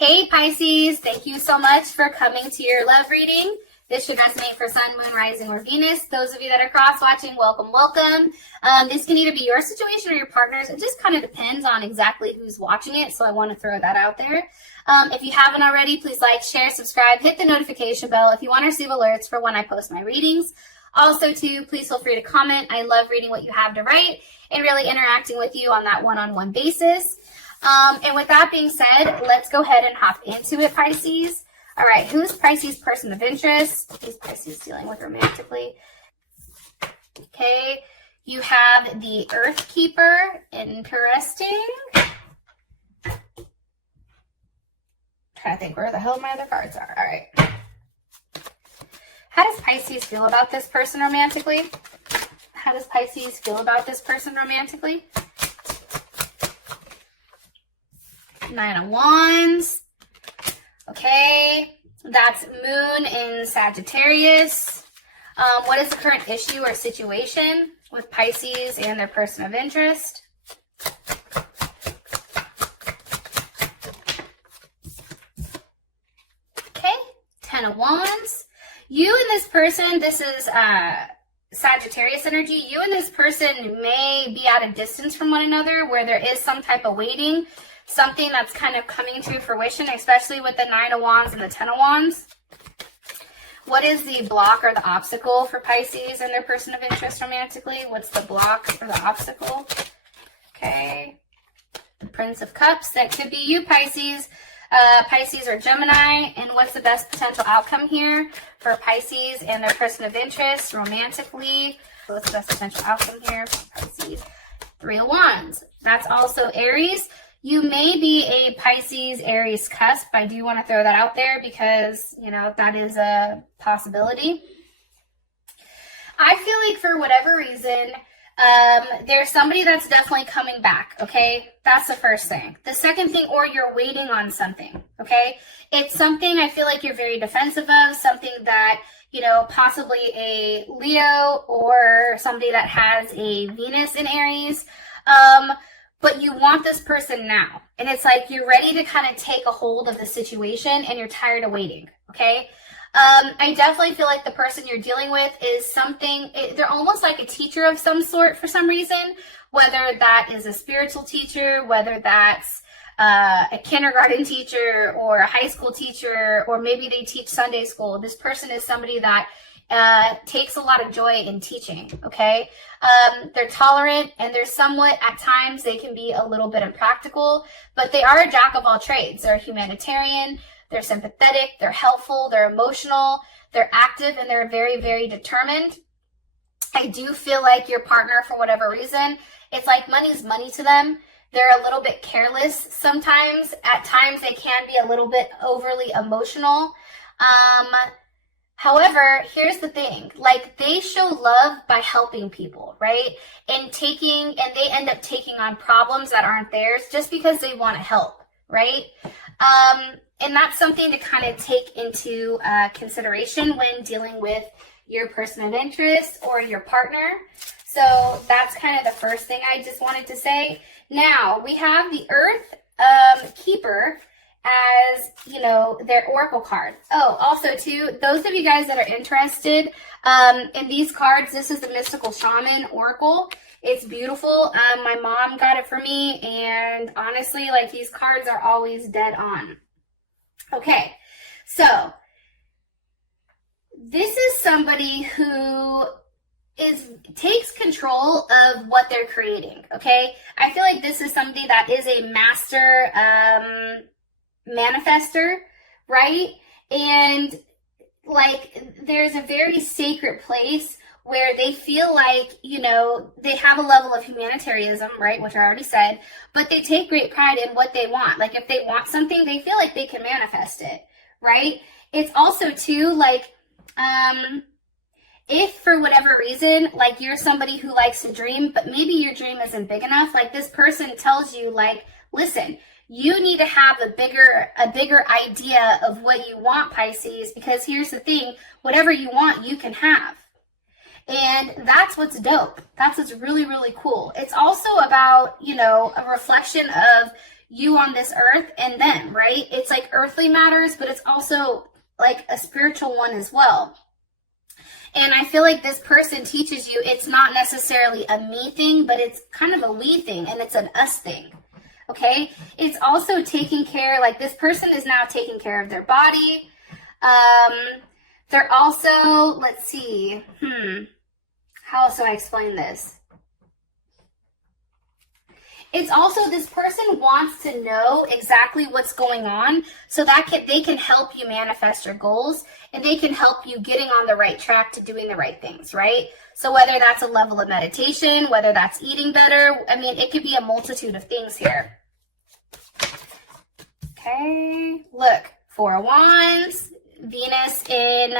Hey Pisces, thank you so much for coming to your love reading. This should resonate for Sun, Moon, Rising, or Venus. Those of you that are cross-watching, welcome, welcome. This can either be your situation or your partner's. It just kind of depends on exactly who's watching it, so I want to throw that out there. If you haven't already, please like, share, subscribe, hit the notification bell if you want to receive alerts for when I post my readings. Also, too, please feel free to comment. I love reading what you have to write and really interacting with you on that one-on-one basis. And with that being said, let's go ahead and hop into it, Pisces. All right, who's Pisces' person of interest? Who's Pisces dealing with romantically? Okay, you have the Earth Keeper. Interesting. Trying to think where the hell my other cards are. All right. How does Pisces feel about this person romantically? How does Pisces feel about this person romantically? Nine of Wands. Okay, that's Moon in Sagittarius. What is the current issue or situation with Pisces and their person of interest? Okay, Ten of Wands. You and this person, this is Sagittarius energy. You and this person may be at a distance from one another where there is some type of waiting. Something that's kind of coming to fruition, especially with the Nine of Wands and the Ten of Wands. What is the block or the obstacle for Pisces and their person of interest romantically? What's the block or the obstacle? Okay. The Prince of Cups. That could be you, Pisces. Pisces or Gemini. And what's the best potential outcome here for Pisces and their person of interest romantically? What's the best potential outcome here for Pisces? Three of Wands. That's also Aries. You may be a Pisces Aries cusp. I do want to throw that out there because, you know, that is a possibility. I feel like for whatever reason, there's somebody that's definitely coming back, okay? That's the first thing. The second thing, or you're waiting on something, okay? It's something I feel like you're very defensive of, something that, you know, possibly a Leo or somebody that has a Venus in Aries, but you want this person now. And it's like you're ready to kind of take a hold of the situation and you're tired of waiting, okay? I definitely feel like the person you're dealing with is something, they're almost like a teacher of some sort for some reason, whether that is a spiritual teacher, whether that's a kindergarten teacher or a high school teacher, or maybe they teach Sunday school. This person is somebody that takes a lot of joy in teaching, okay? They're tolerant and they're somewhat, at times, they can be a little bit impractical, but they are a jack of all trades. They're a humanitarian, they're sympathetic, they're helpful, they're emotional, they're active, and they're very, very determined. I do feel like your partner, for whatever reason, it's like money's money to them. They're a little bit careless sometimes. At times, they can be a little bit overly emotional. However, here's the thing, like they show love by helping people, right? And they end up taking on problems that aren't theirs just because they want to help, right? And that's something to kind of take into consideration when dealing with your person of interest or your partner. So that's kind of the first thing I just wanted to say. Now, we have the Earth Keeper as, you know, their oracle card. Oh, also too, those of you guys that are interested in these cards, this is the Mystical Shaman Oracle. It's beautiful. My mom got it for me, and honestly, like, these cards are always dead on. Okay, so this is somebody who takes control of what they're creating, okay? I feel like this is somebody that is a master manifester, right? And like there's a very sacred place where they feel like, you know, they have a level of humanitarianism, right, which I already said, but they take great pride in what they want. Like if they want something, they feel like they can manifest it, right? It's also too like if for whatever reason, like you're somebody who likes to dream, but maybe your dream isn't big enough, like this person tells you, like, listen, you need to have a bigger idea of what you want, Pisces, because here's the thing, whatever you want, you can have. And that's what's dope. That's what's really, really cool. It's also about, you know, a reflection of you on this earth and them, right? It's like earthly matters, but it's also like a spiritual one as well. And I feel like this person teaches you it's not necessarily a me thing, but it's kind of a we thing, and it's an us thing. Okay? It's also taking care, like this person is now taking care of their body. They're also, let's see, how else do I explain this? It's also this person wants to know exactly what's going on so that they can help you manifest your goals, and they can help you getting on the right track to doing the right things, right? So whether that's a level of meditation, whether that's eating better, I mean, it could be a multitude of things here. Okay, look, Four of Wands, Venus in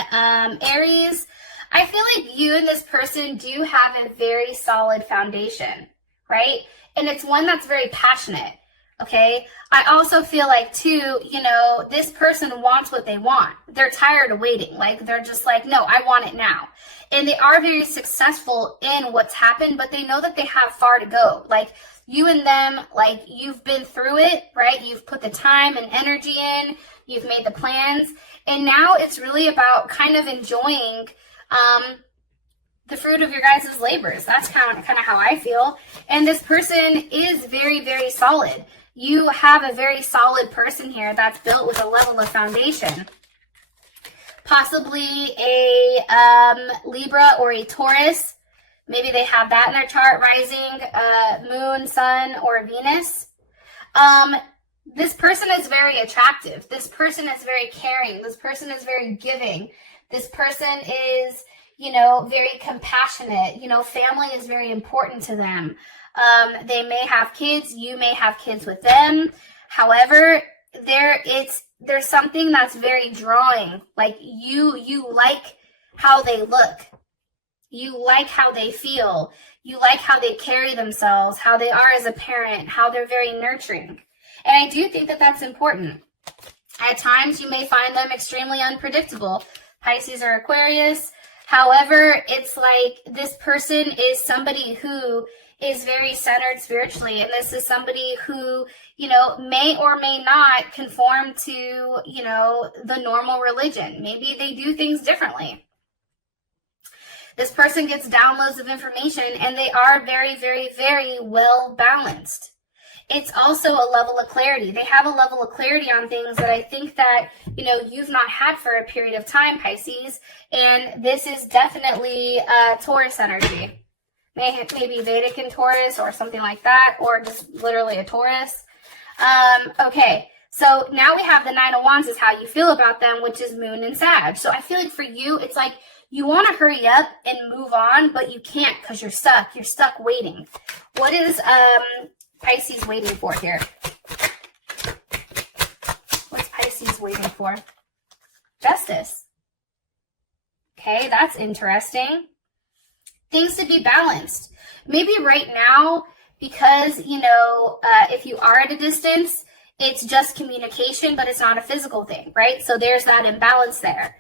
Aries. I feel like you and this person do have a very solid foundation, right? And it's one that's very passionate, okay? I also feel like, too, you know, this person wants what they want. They're tired of waiting. Like, they're just like, no, I want it now. And they are very successful in what's happened, but they know that they have far to go. Like, you and them, like, you've been through it, right? You've put the time and energy in. You've made the plans. And now it's really about kind of enjoying the fruit of your guys' labors. That's kind of how I feel. And this person is very, very solid. You have a very solid person here that's built with a level of foundation. Possibly a Libra or a Taurus. Maybe they have that in their chart, rising, moon, sun, or Venus. This person is very attractive. This person is very caring. This person is very giving. This person is, you know, very compassionate. You know, family is very important to them. They may have kids. You may have kids with them. However, there's something that's very drawing. Like you like how they look. You like how they feel. You like how they carry themselves, how they are as a parent, how they're very nurturing. And I do think that that's important. At times, you may find them extremely unpredictable. Pisces or Aquarius. However, it's like this person is somebody who is very centered spiritually, and this is somebody who, you know, may or may not conform to, you know, the normal religion. Maybe they do things differently. This person gets downloads of information, and they are very, very, very well balanced. It's also a level of clarity. They have a level of clarity on things that I think that, you know, you've not had for a period of time, Pisces. And this is definitely Taurus energy. Maybe Vedic and Taurus or something like that, or just literally a Taurus. Okay, so now we have the Nine of Wands is how you feel about them, which is Moon and Sag. So I feel like for you, it's like you want to hurry up and move on, but you can't because you're stuck. You're stuck waiting. What is Pisces waiting for here? What's Pisces waiting for? Justice. Okay, that's interesting. Things to be balanced. Maybe right now, because, you know, if you are at a distance, it's just communication, but it's not a physical thing, right? So there's that imbalance there.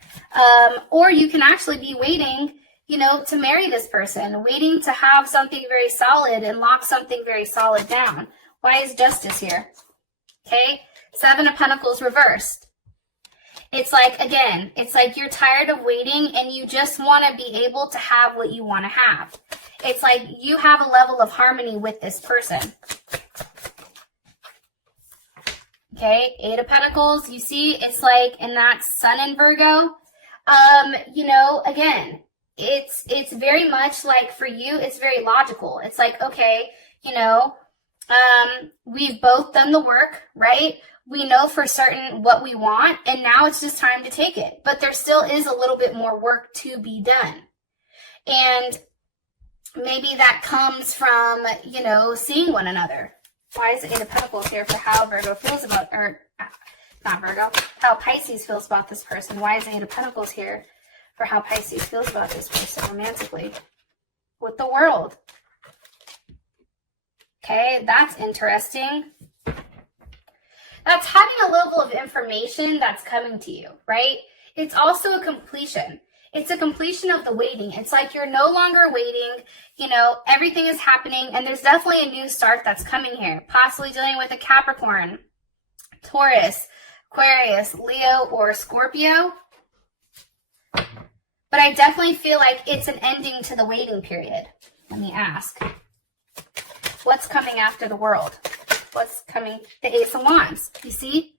Or you can actually be waiting, you know, to marry this person, waiting to have something very solid and lock something very solid down. Why is Justice here? Okay, Seven of Pentacles reversed. It's like, again, it's like you're tired of waiting and you just want to be able to have what you want to have. It's like you have a level of harmony with this person. Okay, Eight of Pentacles, you see, it's like, and that's Sun in Virgo. You know, again, it's very much like for you, it's very logical. It's like, okay, you know, we've both done the work, right? We know for certain what we want, and now it's just time to take it. But there still is a little bit more work to be done. And maybe that comes from, you know, seeing one another. Why is the Eight of Pentacles here for how Virgo feels about, or not Virgo, how Pisces feels about this person? Why is the Eight of Pentacles here for how Pisces feels about this person romantically? With the World. Okay, that's interesting. That's having a level of information that's coming to you, right? It's also a completion. It's a completion of the waiting. It's like you're no longer waiting, you know, everything is happening, and there's definitely a new start that's coming here. Possibly dealing with a Capricorn, Taurus, Aquarius, Leo, or Scorpio. But I definitely feel like it's an ending to the waiting period. Let me ask. What's coming after the world? What's coming? The Ace of Wands. You see?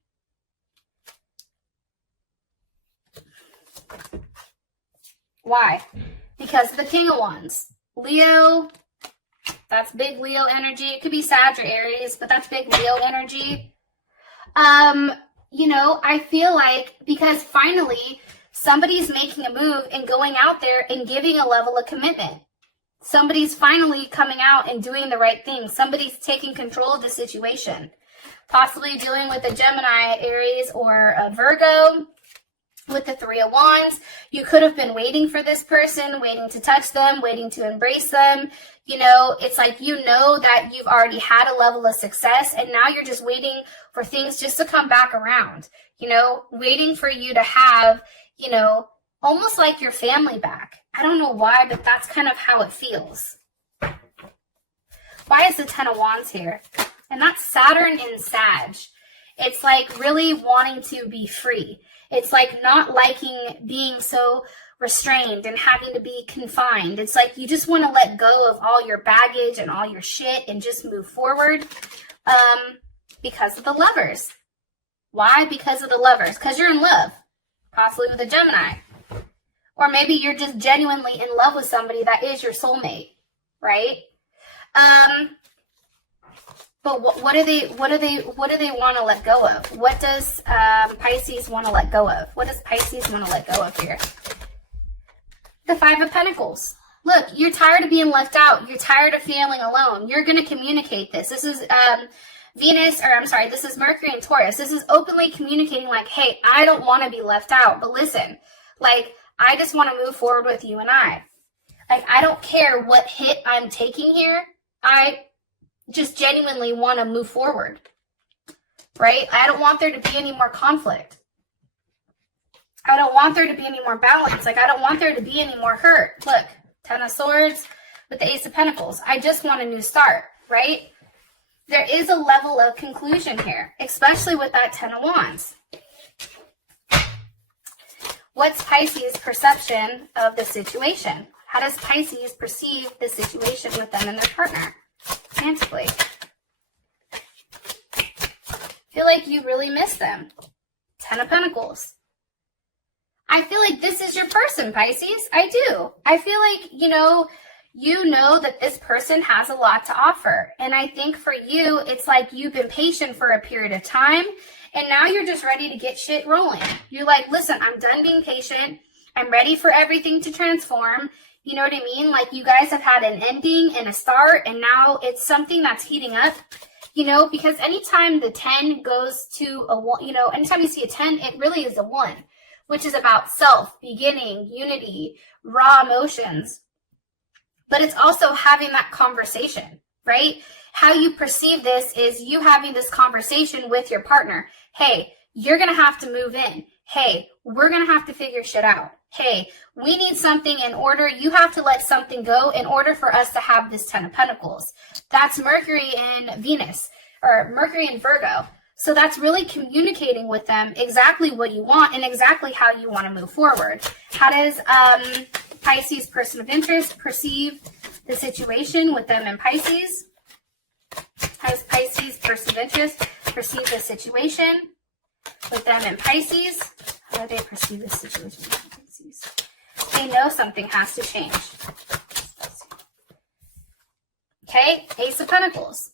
Why? Because of the King of Wands. Leo, that's big Leo energy. It could be Sag or Aries, but that's big Leo energy. You know, I feel like because finally somebody's making a move and going out there and giving a level of commitment. Somebody's finally coming out and doing the right thing. Somebody's taking control of the situation. Possibly dealing with a Gemini, Aries, or a Virgo. With the Three of Wands, you could have been waiting for this person, waiting to touch them, waiting to embrace them. You know, it's like you know that you've already had a level of success, and now you're just waiting for things just to come back around. You know, waiting for you to have, you know, almost like your family back. I don't know why, but that's kind of how it feels. Why is the Ten of Wands here? And that's Saturn in Sag. It's like really wanting to be free. It's like not liking being so restrained and having to be confined. It's like you just want to let go of all your baggage and all your shit and just move forward because of the Lovers. Why? Because of the Lovers. Because you're in love, possibly with a Gemini. Or maybe you're just genuinely in love with somebody that is your soulmate, right? But what do they want to let go of? What does Pisces want to let go of? What does Pisces want to let go of here? The Five of Pentacles. Look, you're tired of being left out. You're tired of feeling alone. You're going to communicate this. This is this is Mercury and Taurus. This is openly communicating like, hey, I don't want to be left out. But listen, like, I just want to move forward with you and I. Like, I don't care what hit I'm taking here. I just genuinely want to move forward, right? I don't want there to be any more conflict. I don't want there to be any more balance. Like, I don't want there to be any more hurt. Look, Ten of Swords with the Ace of Pentacles. I just want a new start, right? There is a level of conclusion here, especially with that Ten of Wands. What's Pisces' perception of the situation? How does Pisces perceive the situation with them and their partner? Romantically. Feel like you really miss them. Ten of Pentacles. I feel like this is your person, Pisces. I do. I feel like, you know that this person has a lot to offer. And I think for you, it's like you've been patient for a period of time, and now you're just ready to get shit rolling. You're like, listen, I'm done being patient. I'm ready for everything to transform. You know what I mean? Like, you guys have had an ending and a start, and now it's something that's heating up, you know, because anytime the 10 goes to a 1, you know, anytime you see a 10, it really is a 1, which is about self, beginning, unity, raw emotions. But it's also having that conversation, right? How you perceive this is you having this conversation with your partner. Hey, you're going to have to move in. Hey, we're going to have to figure shit out. Hey, we need something in order. You have to let something go in order for us to have this Ten of Pentacles. That's Mercury and Venus, or Mercury and Virgo. So that's really communicating with them exactly what you want and exactly how you want to move forward. How does Pisces, person of interest, perceive the situation with them in Pisces? How does Pisces, person of interest, perceive the situation with them in Pisces? How do they perceive the situation with Pisces? They know something has to change. Okay, Ace of Pentacles.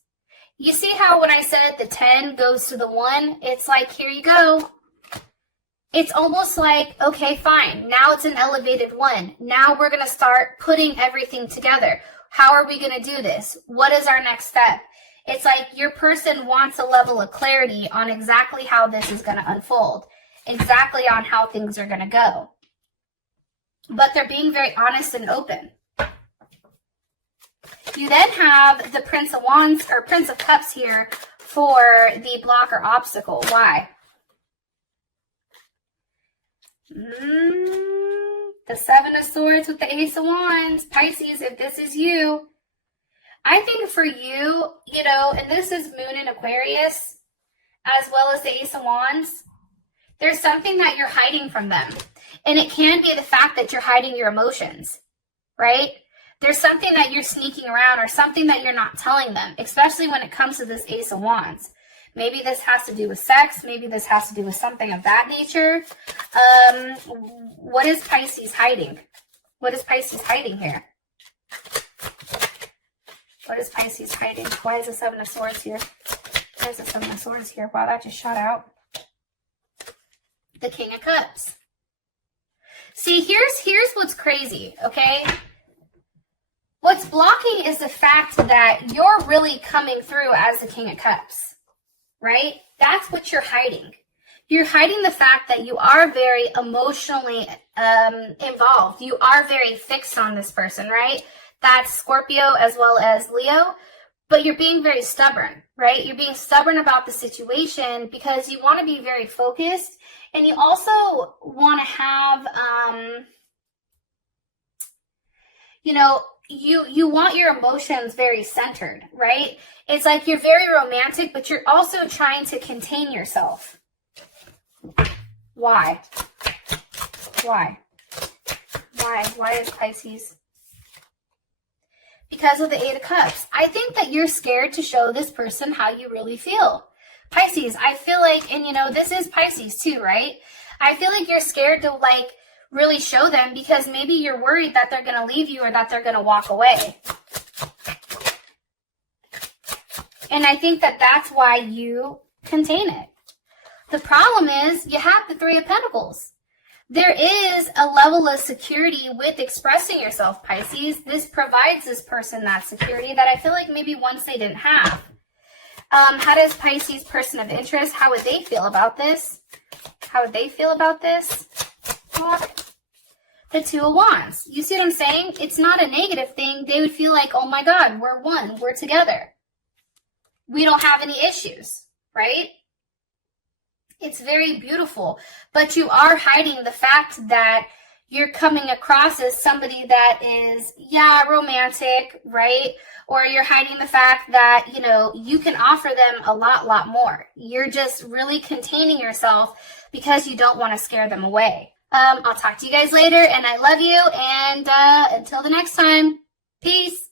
You see how when I said the 10 goes to the 1, it's like, here you go. It's almost like, okay, fine. Now it's an elevated 1. Now we're going to start putting everything together. How are we going to do this? What is our next step? It's like your person wants a level of clarity on exactly how this is going to unfold, exactly on how things are going to go. But they're being very honest and open. You then have the Prince of Wands or Prince of Cups here for the block or obstacle. Why? The Seven of Swords with the Ace of Wands. Pisces, if this is you, I think for you, you know, and this is Moon in Aquarius, as well as the Ace of Wands, there's something that you're hiding from them. And it can be the fact that you're hiding your emotions, right? There's something that you're sneaking around or something that you're not telling them, especially when it comes to this Ace of Wands. Maybe this has to do with sex. Maybe this has to do with something of that nature. What is Pisces hiding? What is Pisces hiding here? What is Pisces hiding? Why is the Seven of Swords here? Why is the Seven of Swords here? Wow, that just shot out. The King of Cups. See, here's what's crazy, okay? What's blocking is the fact that you're really coming through as the King of Cups, right? That's what you're hiding. You're hiding the fact that you are very emotionally involved. You are very fixed on this person, right? That's Scorpio as well as Leo. But you're being very stubborn, right? You're being stubborn about the situation because you want to be very focused. And you also want to have, you know, you want your emotions very centered, right? It's like you're very romantic, but you're also trying to contain yourself. Why? Why? Why is Pisces? Because of the Eight of Cups. I think that you're scared to show this person how you really feel. Pisces, I feel like, and you know, this is Pisces too, right? I feel like you're scared to like really show them because maybe you're worried that they're going to leave you or that they're going to walk away. And I think that that's why you contain it. The problem is you have the Three of Pentacles. There is a level of security with expressing yourself, Pisces. This provides this person that security that I feel like maybe once they didn't have. How does Pisces, person of interest, how would they feel about this? How would they feel about this? The Two of Wands. You see what I'm saying? It's not a negative thing. They would feel like, oh my God, we're one. We're together. We don't have any issues, right? It's very beautiful. But you are hiding the fact that you're coming across as somebody that is, yeah, romantic, right? Or you're hiding the fact that, you know, you can offer them a lot more. You're just really containing yourself because you don't want to scare them away. I'll talk to you guys later, and I love you, and until the next time, peace.